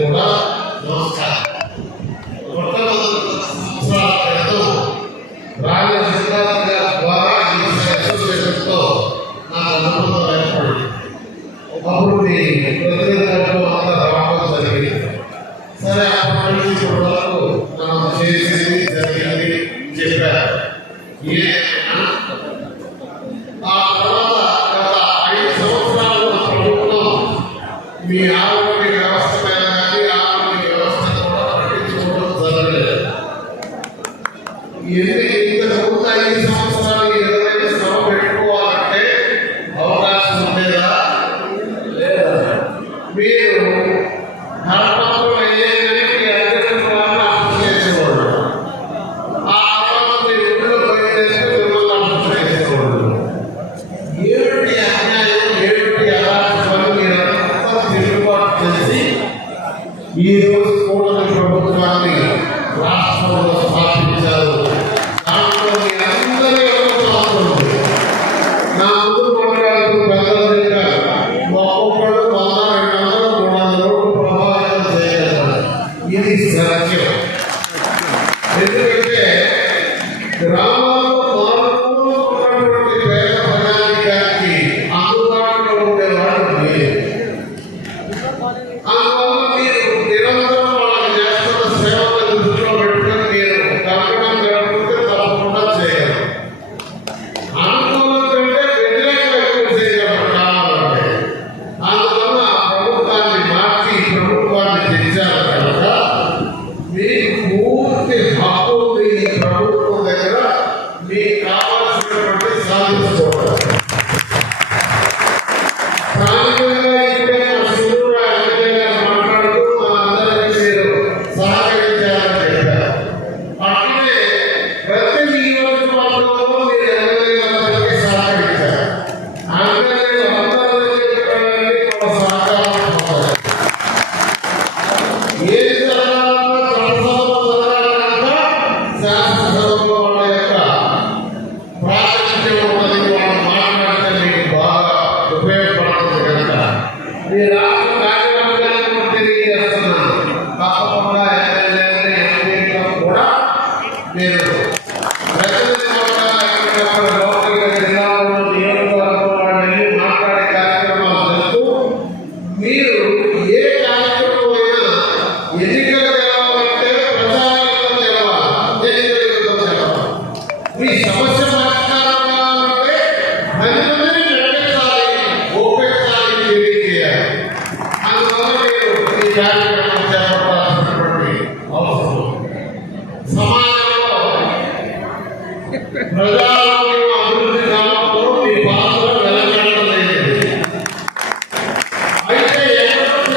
కూడా నమస్కారం. రాజా సిద్ధార్థ గారి ద్వారా ఈ అసోసియేషన్తో నాకు అనుబంధం ఏర్పడింది. ఒకప్పుడు ప్రతినిధులతో అంతా రావడం జరిగింది. సరే అప్పటి నుంచి ఇప్పటి వరకు మనం చేసింది జరిగింది చెప్పారు. ఆ తర్వాత గత 5 సంవత్సరాలు ప్రభుత్వం మీ ఆరోగ్య వ్యవస్థ మీద కానీ ఆరోగ్య వ్యవస్థ కూడా పట్టించుకోవడం జరగలేదు. ఇంతకుముందు 5 సంవత్సరాలు ఏదైనా శ్రమ పెట్టుకోవాలంటే అవకాశం ఉండేదా లేదా? మీరు ధనపత్రం అయ్యేదని మీ అధ్యక్షులను అర్థం చేసేవాళ్ళు. ఆ తర్వాత మీరు ఊళ్ళో బయలుదేరితే మిమ్మల్ని అర్థం చేసేవాళ్ళు. ఏమిటి అన్యాయం, ఏమిటి అరాచకం మీరంతా తిరుగుబాటు చేసి ఈ రోజు కూడని ప్రభుత్వాన్ని రాష్ట్రంలో స్థాపించారు. దాంట్లో మీరందరి ఉంది. నా ముందు మాట్లాడుతూ పెద్దలు చెప్పారు, ఒక్కొక్కడు 100, 200, 300 రోడ్లు ప్రభావితం చేయగలరు. ఇది సత్యం. ఎందుకంటే గ్రామాల్లో మారుమూల ఉన్నటువంటి పేద ప్రజానికానికి అందుబాటులో ఉండేవాళ్ళు లేదు. అందువల్ల మీరు నిరంతరం వాళ్ళకి చేస్తున్న సేవలను దృష్టిలో పెట్టుకుని మీరు కలగడం జరుగుతుంటే తప్పకుండా చేయగలరు. అనుకూలం కంటే వ్యతిరేకం ఎక్కువ చేయగలరు కావాలంటే. అందువల్ల ప్రభుత్వాన్ని మార్చి ప్రభుత్వాన్ని తెచ్చారు కనుక మీకు పూర్తి హక్కు ఉంది. ఈ ప్రభుత్వం దగ్గర మీకు కావాల్సినటువంటి సాధించుకోవడం. స్థానికంగా ఇప్పుడే మా శివుడు ఎమ్మెల్యే మాట్లాడుతూ మా అందరికీ మీరు సహకరించాలని చెప్పారు. అట్లనే ప్రతి నియోజకవర్గంలో మీరు ఎమ్మెల్యేలందరికీ సహకరించారు. ఎమ్మెల్యేలు అందరికీ చెప్పడానికి ఒక సహకారం పొందాలి. ఏది జరగాలన్నా చట్టసభలో జరగాలన్నా శాసనసభలో వాళ్ళ యొక్క ప్రాతినిధ్యం ఉన్నది. వాళ్ళు మాట్లాడితే మీకు బాగా ఉపయోగపడుతుంది కనుక మీ రాష్ట్ర కార్యవర్గాన్ని తెలియజేస్తున్నాను. తప్పకుండా ఎమ్మెల్యేలని ఎంపీలను కూడా మీరు ప్రతినిధి వర్గాల లోకల్గా జిల్లాలో నియోజకవర్గంలో వెళ్ళి మాట్లాడే కార్యక్రమాలు చేస్తూ మీరు ఏ కార్యక్రమం అయినా ఎన్నికలు గెలవాలంటే ప్రజానికం గెలవాలి, ఎన్నికలు గెలవాలి. మీ సమస్య పరిష్కారం కావాలంటే ప్రజలనే నడిపించాలి, ఒప్పించాలి, తెలియజేయాలి. అందువల్ల మీరు ఈ కార్యక్రమం చేపట్టాల్సినటువంటి అవసరం ఉంది. సమాజంలో ప్రజారోగ్యం అభివృద్ధి కాలంలో మీ పాత్ర వెలకడం లేదు. అయితే ఎక్కడ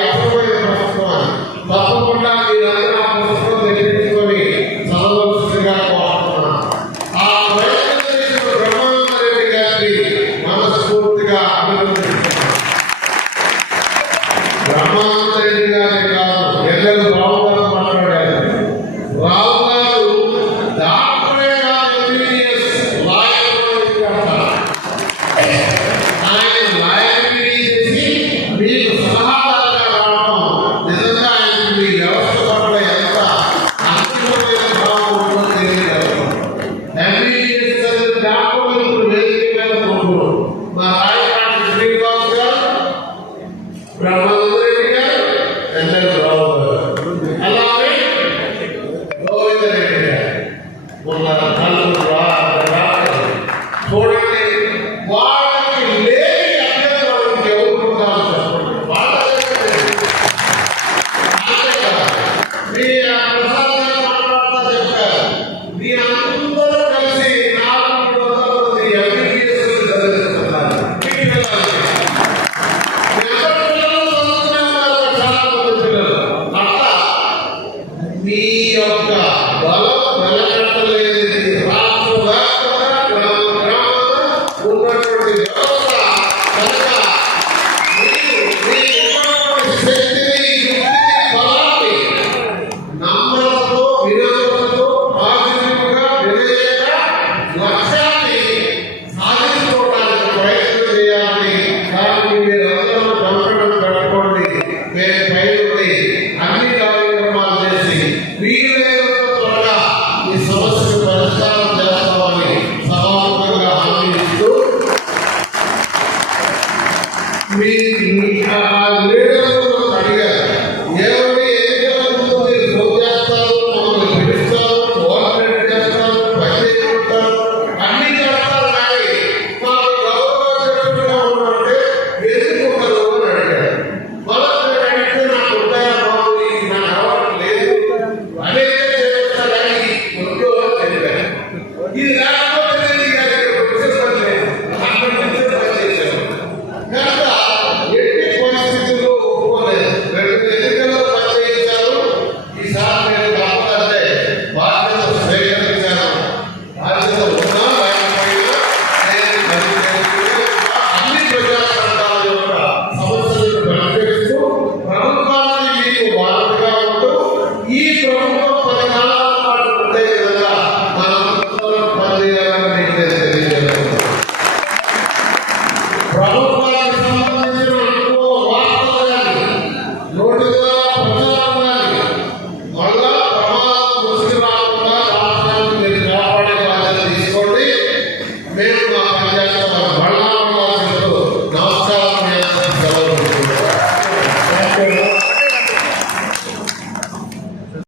అవసరమైన పుస్తకం తప్పకుండా మీరందరూ ఆ పుస్తకం తెప్పించుకొని చదవలసిందిగా కోరుతున్నాను. ఆ ప్రయత్నం చేసిన బ్రహ్మానందరెడ్డి గారిని మనస్ఫూర్తిగా అభినందిస్తున్నాను. బ్రహ్మానందరెడ్డి గారి కాదు, ఎల్లెలు రావు గారు మాట్లాడారు. రావు గారు డాక్టరే కాదు, MBBS లాయర్ అంటారు. ఆయన లాయర్ని చేసి మీకు సలహాదారుగా రావడం నిజంగా ఆయనకు మీ వ్యవస్థ పట్ల ఎంత అంకితమైన భావం ఉందో తెలియదు. MBBS చదివిన డాక్టర్లు ఇప్పుడు వేదిక మీద కొడుకున్నారు. మా రాయపాటి శ్రీనివాస్ గారు, బ్రహ్మానందరెడ్డి గారు, ఎల్లెలు రావు గారు, అలాగే గోవిందరెడ్డి గారు ఉన్న నలుగురు డాక్టర్లు. చూడండి, వాళ్ళకి లేని అభ్యంతరం ఎవరు ఉండాలో చెప్పండి. వాళ్ళకే అంతేకాదు, మీ ప్రసాద్ గారు మాట్లాడుతూ చెప్పారు, మీ అందరూ కలిసి 400 మంది MBBS చదివిస్తున్నారు. మీ పిల్లలకి మీ అందరి పిల్లలు చదువుతూనే ఉన్నారు, చాలా మంది పిల్లలు. అట్లా మీ యొక్క బలం వెలకట్టలేనిది రాష్ట్ర వ్యాప్తంగా గ్రామ గ్రామంలో ఉన్నటువంటి వ్యవస్థ కనుక మీరు మీకున్నటువంటి శక్తిని, యుక్తిని, బలాన్ని నమ్రతతో, వినమ్రతతో, బాధ్యతగా, విధేయంగా లక్ష్యాన్ని సాధించుకోవడానికి ప్రయత్నం చేయాలని. దానికి మీరందరూ కంకణం కట్టుకోండి. మేము పైనుండి అన్ని కార్యక్రమాలు చేసి వీలైనంత త్వరగా ఈ సమస్యకు పరిష్కారం చేస్తామని సభాముఖంగా హామీ ఇస్తూ, మీ ఆ లీడర్లు అడిగారు, ఏమండి ఎన్నికలకు మీరు ఫోన్ చేస్తారు, మమ్మల్ని పిలుస్తారు, కోఆర్డినేట్ చేస్తారు, పని చేసుకుంటారు, అన్ని చేస్తారు, కానీ మాకు గౌరవాధ్యక్షుడిగా ఉన్నట్టే ఎందుకుంటారు అని అడిగారు. మొదటి నేను అడిగితే నాకు ఉంటాయా బాబు, ఇది నాకు అలవాటు లేదు, అనేక చేస్తా కానీ ఉద్యోగం తెలిపారు. ఇది లేకపోతే నేను ఇక ఇక్కడికి వచ్చే పని లేదు, అక్కడి నుంచి పని చేశాను. కనుక ఎట్టి పరిస్థితుల్లో ఒప్పుకోలేదు. 2 ఎన్నికల్లో పనిచేయించారు. ఈసారి నేను కాకపోతే బాధ్యత స్వీకరించాను. బాధ్యత ఉన్నా లేకపోయినా నేను పనిచేస్తూ అన్ని ప్రజా సంఘాల యొక్క సమస్యలను పరిష్కరిస్తూ ప్రభుత్వానికి మీకు వారధిగా ఉంటూ ఈ ప్రభుత్వం 10 కాలాల పాటు ఉండే విధంగా మనందరం పనిచేయాలని నేను తెలియజేస్తున్నాను. ప్రభుత్వానికి సంబంధించిన అనుభవ వార్తలు కానీ,